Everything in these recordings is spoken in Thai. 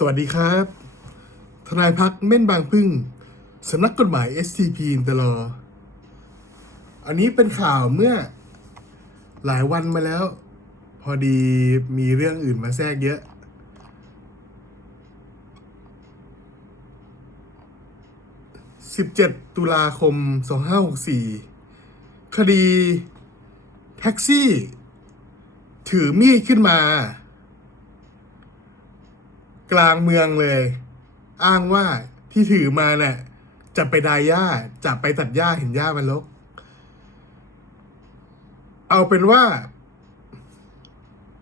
สวัสดีครับ ทนายพักเม่นบางพึ่งสำนักกฎหมาย STP อินเตอร์อันนี้เป็นข่าวเมื่อหลายวันมาแล้ว พอดีมีเรื่องอื่นมาแทรกเยอะ 17 ตุลาคม 2564 คดี แท็กซี่ ถือมีดขึ้นมา กลางเมืองเลย อ้างว่าที่ถือมาเนี่ยจะไปดายหญ้าจะไปตัดหญ้าเห็นหญ้ามันรกเอาเป็นว่า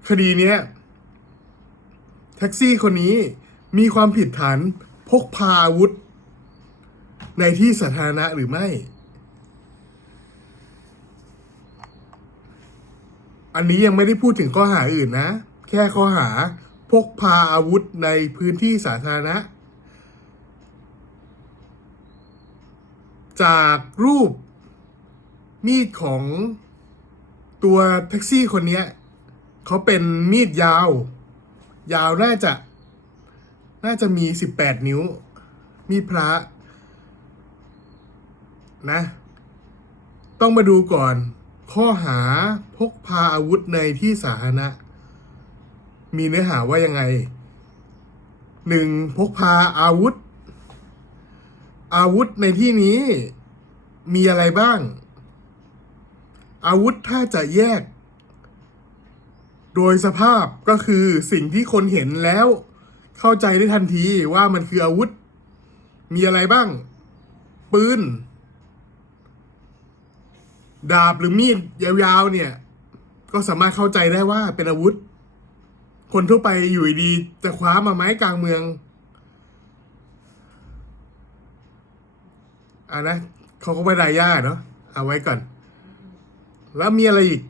คดีเนี้ยแท็กซี่คนนี้มีความผิดฐานพกพาอาวุธ ในที่สาธารณะหรือไม่ อันนี้ยังไม่ได้พูดถึงข้อหาอื่นนะ แค่ข้อหา พกพาอาวุธในพื้นที่สาธารณะ จากรูปมีดของตัวแท็กซี่คนนี้เขาเป็นมีดยาว ยาวน่าจะ น่าจะมีสิบแปดนิ้ว มีพระ นะ ต้องมาดูก่อน ข้อหาพกพาอาวุธในที่สาธารณะ มีเนื้อหาว่ายังไงหนึ่งพกพาอาวุธ อาวุธในที่นี้มีอะไรบ้าง อาวุธถ้าจะแยก โดยสภาพก็คือสิ่งที่คนเห็นแล้ว เข้าใจได้ทันทีว่ามันคืออาวุธ มีอะไรบ้าง ปืน ดาบหรือมีดยาวๆเนี่ย ก็สามารถเข้าใจได้ว่าเป็นอาวุธ คนทั่วไปอยู่ดีๆจะคว้ามาไม้กลางเมืองอ่านะเขาก็ไม่ได้ยากเนาะเอาไว้ก่อน แล้วมีอะไรอีก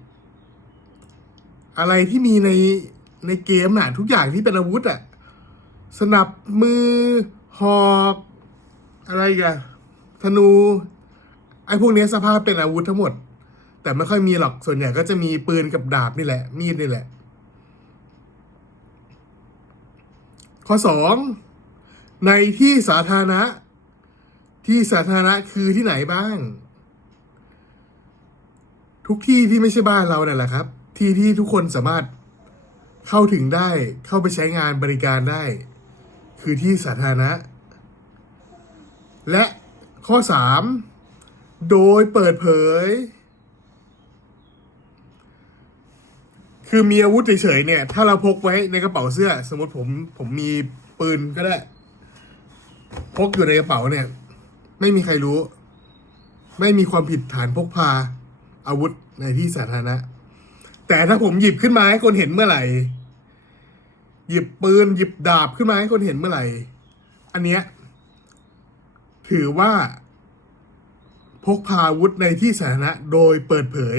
อะไรที่มีในในเกมน่ะ ทุกอย่างที่เป็นอาวุธอะสนับมือหอกอะไรอีกันธนู ไอ้พวกนี้สภาพเป็นอาวุธทั้งหมด แต่ไม่ค่อยมีหรอกส่วนใหญ่ก็จะมีปืนกับดาบนี่แหละ มีดนี่แหละ ข้อสองในที่สาธารณะ ที่สาธารณะคือที่ไหนบ้าง ทุกที่ที่ไม่ใช่บ้านเราเนี่ยแหละครับ ที่ที่ทุกคนสามารถเข้าถึงได้เข้าไปใช้งานบริการได้ คือที่สาธารณะ และข้อสามโดยเปิดเผย คือมีอาวุธเฉยๆเนี่ย ถ้าเราพกไว้ในกระเป๋าเสื้อ สมมติผมผมมีปืนก็ได้ พกอยู่ในกระเป๋าเนี่ย ไม่มีใครรู้ ไม่มีความผิดฐานพกพา อาวุธในที่สาธารณะ แต่ถ้าผมหยิบขึ้นมาให้คนเห็นเมื่อไหร่ หยิบปืนหยิบดาบขึ้นมาให้คนเห็นเมื่อไหร่ อันเนี้ยถือว่า พกพาอาวุธในที่สาธารณะโดยเปิดเผย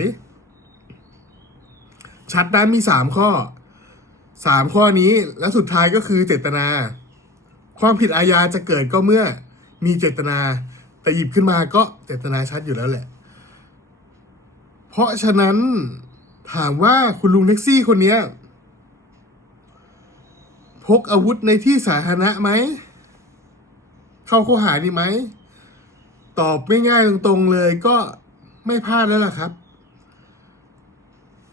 ชัดนะมีสามข้อสามข้อนี้และสุดท้ายก็คือเจตนา ความผิดอาญาจะเกิดก็เมื่อมีเจตนา แต่หยิบขึ้นมาก็เจตนาชัดอยู่แล้วแหละ เพราะฉะนั้นถามว่าคุณลุงแท็กซี่คนเนี้ยพกอาวุธในที่สาธารณะไหม เข้าข้อหานี่ไหม ตอบไม่ง่ายตรงๆเลยก็ไม่พลาดแล้วล่ะครับ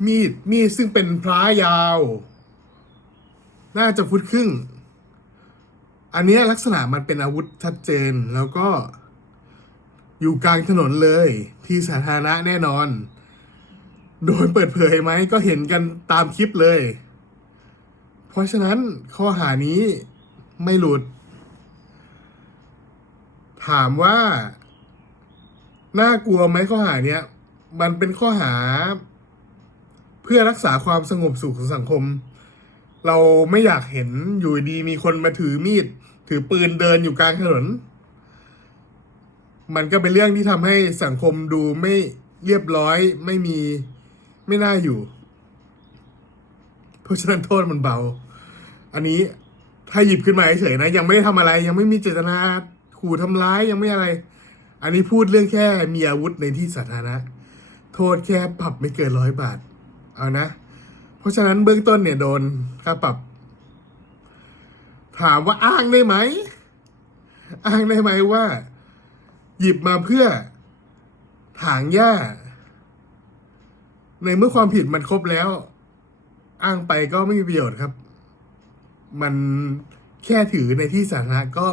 มีดมีดซึ่งเป็นพร้ายาว น่าจะฟุตครึ่ง อันนี้ลักษณะมันเป็นอาวุธชัดเจนแล้วก็อยู่กลางถนนเลยที่สาธารณะแน่นอน โดยเปิดเผยไหมก็เห็นกันตามคลิปเลย เพราะฉะนั้นข้อหานี้ไม่หลุด ถามว่า น่ากลัวไหมข้อหาเนี้ย มันเป็นข้อหา เพื่อรักษาความสงบสุขของสังคม เราไม่อยากเห็นอยู่ดีมีคนมาถือมีด ถือปืนเดินอยู่กลางถนน มันก็เป็นเรื่องที่ทำให้สังคมดูไม่เรียบร้อยไม่มีไม่น่าอยู่ เพราะฉะนั้นโทษมันเบา อันนี้ถ้าหยิบขึ้นมาเฉยๆนะ ยังไม่ได้ทำอะไร ยังไม่มีเจตนาขู่ทำร้ายยังไม่อะไร อันนี้พูดเรื่องแค่มีอาวุธในที่สาธารณะ โทษแค่ปรับไม่เกินร้อยบาท เอานะ เพราะฉะนั้นเบื้องต้นเนี่ยโดนค่าปรับ ถามว่าอ้างได้ไหม อ้างได้ไหมว่า หยิบมาเพื่อ ถางหญ้า ในเมื่อความผิดมันครบแล้ว อ้างไปก็ไม่มีประโยชน์ครับ มันแค่ถือในที่สาธารณะก็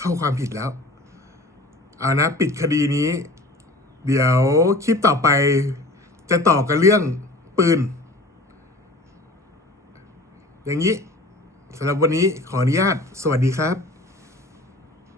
เข้าความผิดแล้ว เอานะ ปิดคดีนี้ เดี๋ยวคลิปต่อไปจะต่อกันเรื่อง ปืน อย่างนี้สำหรับวันนี้ขออนุญาต สวัสดีครับ